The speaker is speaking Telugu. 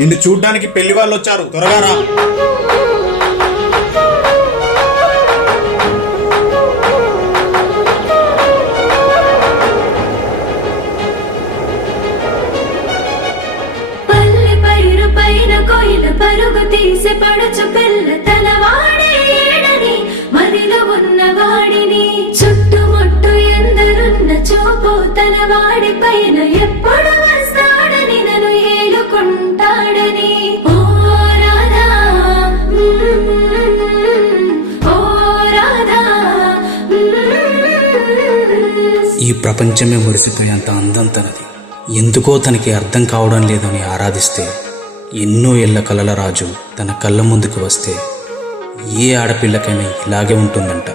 నిన్ను చూడ్డానికి పెళ్లి వాళ్ళు వచ్చారు, త్వరగా రా. పరుగు తీసి పడుచు పిల్ల తన వాడేడని మదిలో ఉన్న వాడిని చుట్టుముట్టు ఎందరున్న చూపు తన వాడి పైన ఎప్పుడు వస్తాడని నన్ను ఏలుకుంటాడని. ఓ రాధా ఓ రాధా. ఈ ప్రపంచమే మురిసిపోయేంత అందం తనది. ఎందుకో తనకి అర్థం కావడం లేదని ఆరాధిస్తే ఎన్నో ఏళ్ల కలల రాజు తన కళ్ళ ముందుకు వస్తే ఏ ఆడపిల్లకైనా ఇలాగే ఉంటుందంట.